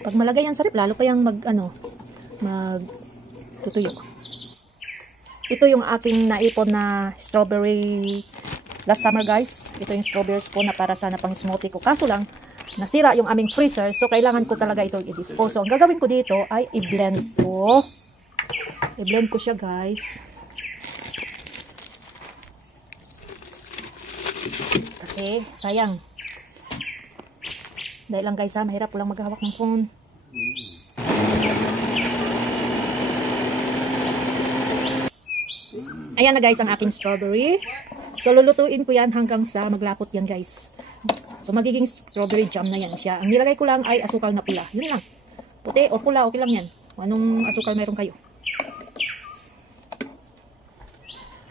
Pag malagay yan sa rep, lalo pa yung tutuyo. Ito yung aking naipon na strawberry last summer, guys. Ito yung strawberries ko na para sana pang smoothie ko. Kaso lang, nasira yung aming freezer. So, kailangan ko talaga ito i-dispose. So, ang gagawin ko dito ay i-blend ko. I-blend ko siya, guys. Kasi, sayang. Dahil lang, guys, mahirap ko lang maghahawak ng phone. Ayan na, guys, ang aking strawberry. So, lulutuin ko yan hanggang sa maglapot yan, guys. So, magiging strawberry jam na yan siya. Ang nilagay ko lang ay asukal na pula. Yun lang. Puti o pula, okay lang yan. Anong asukal mayroon kayo.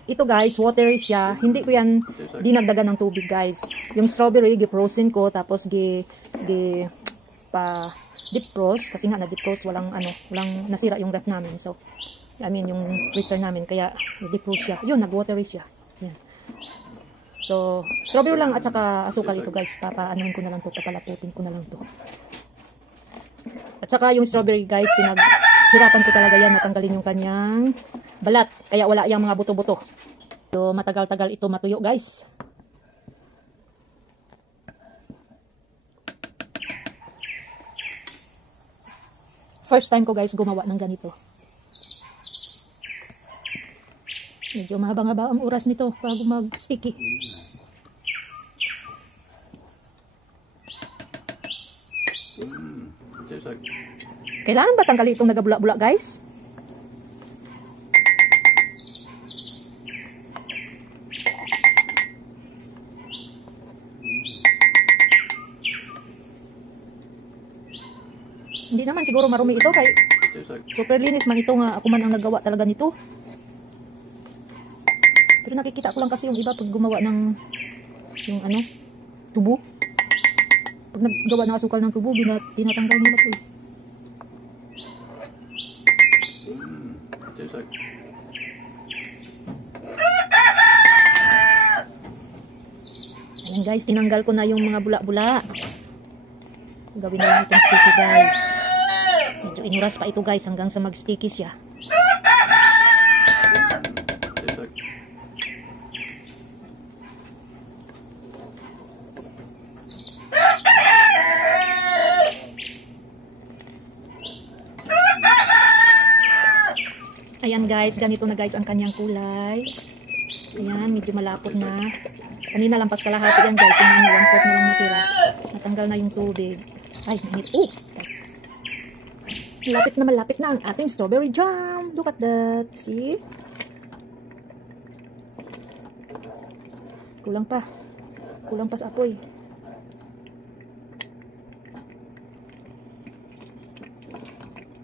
Ito, guys, watery siya. Hindi ko yan dinagdagan ng tubig, guys. Yung strawberry, gi-frozen ko. Tapos, deep frost. Kasi nga, na-deep-frost. Walang nasira yung ref namin. So, yung freezer namin. Kaya, deep frost siya. Yun, nag-watery siya. Yan. So, strawberry lang at saka asukal ito, guys. Papaanuhin ko na lang to. Papalaputin ko na lang to. At saka yung strawberry, guys, pinaghirapan ko talaga yan. Natanggalin yung kanyang balat. Kaya wala yung mga buto-buto. So, matagal-tagal ito matuyo, guys. First time ko, guys, gumawa ng ganito. Medyo mahaba-haba ang oras nito bago mag-sticky. Kailangan ba tanggalin itong nagabula-bula, guys? Hindi naman siguro marumi ito kay super linis man ito nga ako man ang nagawa talaga nito. Pero nakikita ko lang kasi yung iba pag gumawa ng yung tubo. Pag naggawa ng asukal ng tubo, tinatanggal nila ito eh. Ayan, guys, tinanggal ko na yung mga bula-bula. Gawin na lang itong sticky, guys. Medyo inuras pa ito, guys, hanggang sa mag-sticky siya. Ayan, guys, ganito na, guys, ang kanyang kulay. Ayan, medyo malapot na. Kanina lampas kalahati yan, guys. Tingnan nyo, 1/4 na lang natira. Natanggal na yung tubig. Ay, init. Oh! Malapit na ang ating strawberry jam. Look at that. See? Kulang pa. Kulang pa sa apoy.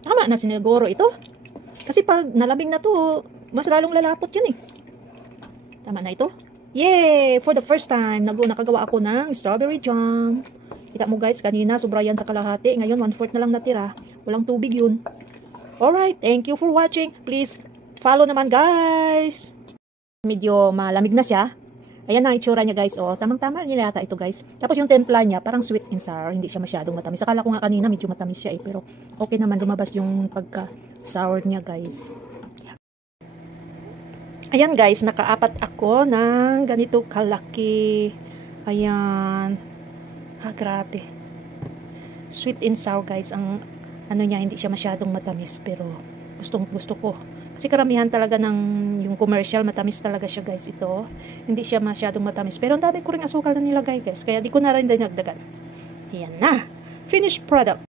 Tama na siniguro ito. Kasi pag nalabing na to, mas lalong lalapot yun eh. Tama na ito. Yay! For the first time, nakagawa ako ng strawberry jam. Kita mo, guys, kanina sobra yan sa kalahati. Ngayon, 1/4 na lang natira. Walang tubig yun. Alright, thank you for watching. Please, follow naman, guys. Medyo malamig na siya. Ayan na ang itsura niya, guys. Oh, tamang-tama niya yata ito, guys. Tapos yung templa niya, parang sweet and sour. Hindi siya masyadong matamis. Akala ko nga kanina, medyo matamis siya eh. Pero okay naman, lumabas yung pagka-sour niya, guys. Ayan, guys, nakaapat ako ng ganito kalaki. Ayan. Grabe. Sweet and sour, guys. Ang niya, hindi siya masyadong matamis. Pero gusto ko. Kasi karamihan talaga ng yung commercial, matamis talaga siya, guys. Ito, hindi siya masyadong matamis. Pero ang dami ko rin asukal na nilagay, guys. Kaya di ko na rin dinagdagan. Ayan na. Finished product.